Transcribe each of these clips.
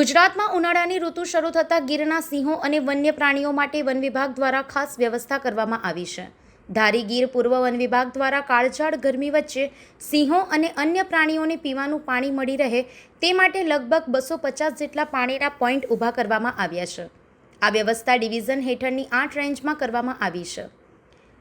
ગુજરાતમાં ઉનાળાની ઋતુ શરૂ થતાં ગીરના સિંહો અને વન્ય પ્રાણીઓ માટે વન વિભાગ દ્વારા ખાસ વ્યવસ્થા કરવામાં આવી છે. ધારી ગીર પૂર્વ વન વિભાગ દ્વારા કાળઝાળ ગરમી વચ્ચે સિંહો અને અન્ય પ્રાણીઓને પીવાનું પાણી મળી રહે તે માટે લગભગ 250 જેટલા પાણીના પોઈન્ટ ઊભા કરવામાં આવ્યા છે. આ વ્યવસ્થા ડિવિઝન હેઠળની 8 રેન્જમાં કરવામાં આવી છે.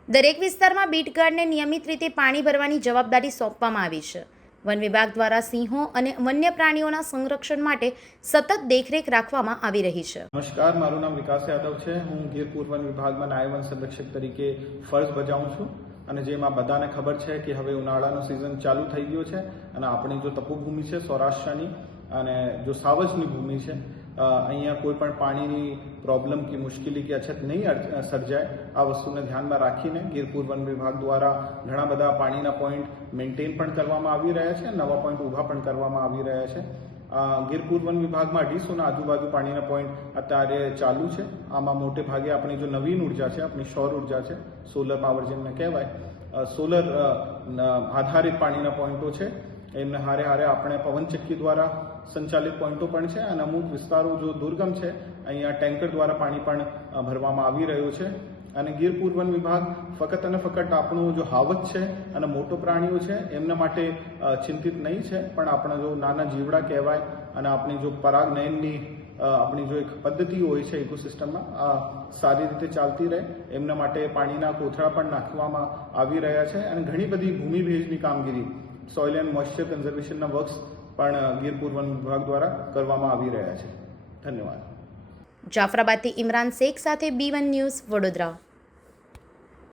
દરેક વિસ્તારમાં બીટ ગાર્ડને નિયમિત રીતે પાણી ભરવાની જવાબદારી સોંપવામાં આવી છે. વન વિભાગ દ્વારા સિંહો અને વન્ય પ્રાણીઓના સંરક્ષણ માટે સતત દેખરેખ રાખવામાં આવી રહી છે. નમસ્કાર, મારું નામ વિકાસ યાદવ છે. હું ગીર પૂર્વ વન વિભાગમાં નાયબ વન સંરક્ષક તરીકે ફરજ બજાવું છું. અને જેમાં બધાને ખબર છે કે હવે ઉનાળાનો સિઝન ચાલુ થઈ ગયો છે અને આપણી જો તપોભૂમિ છે સૌરાષ્ટ્રની અને જો સાવજની ભૂમિ છે, અહીંયા કોઈ પણ પાણીની પ્રોબ્લેમ કે મુશ્કેલી કે અછત નહીં સર્જાય, આ વસ્તુને ધ્યાનમાં રાખીને ગીર પૂર્વ વન વિભાગ દ્વારા ઘણા બધા પાણીના પોઈન્ટ મેન્ટેન પણ કરવામાં આવી રહ્યા છે, નવા પોઈન્ટ ઊભા પણ કરવામાં આવી રહ્યા છે. ગીર પૂર્વ વન વિભાગમાં 250 આજુબાજુ પાણીના પોઈન્ટ અત્યારે ચાલુ છે. આમાં મોટે ભાગે આપણી જો નવીન ઉર્જા છે, આપણી સૌર ઉર્જા છે, સોલર પાવર જેમને કહેવાય, સોલર આધારિત પાણીના પોઈન્ટો છે. એમને હારે હારે આપણે પવનચક્કી દ્વારા સંચાલિત પોઈન્ટો પણ છે અને અમુક વિસ્તારો જો દુર્ગમ છે, અહીંયા ટેન્કર દ્વારા પાણી પણ ભરવામાં આવી રહ્યું છે. અને ગીર પૂર્વ વન વિભાગ ફક્ત અને ફક્ત આપણું જો હાવજ છે અને મોટો પ્રાણીઓ છે એમના માટે ચિંતિત નહીં છે, પણ આપણે જો નાના જીવડા કહેવાય અને આપણી જો પરાગનયનની આપણી જો એક પદ્ધતિ હોય છે ઇકોસિસ્ટમમાં, આ સારી રીતે ચાલતી રહે એમના માટે પાણીના કોથળા પણ નાખવામાં આવી રહ્યા છે. અને ઘણી બધી ભૂમિ ભેજની કામગીરી, સોઇલ એન્ડ મોઇશ્ચર કન્ઝર્વેશનના વર્ક્સ પણ ગીર પૂર્વ વન વિભાગ દ્વારા કરવામાં આવી રહ્યા છે. ધન્યવાદ. જાફરાબાદથી ઇમરાન શેખ સાથે B1 ન્યૂઝ, વડોદરા.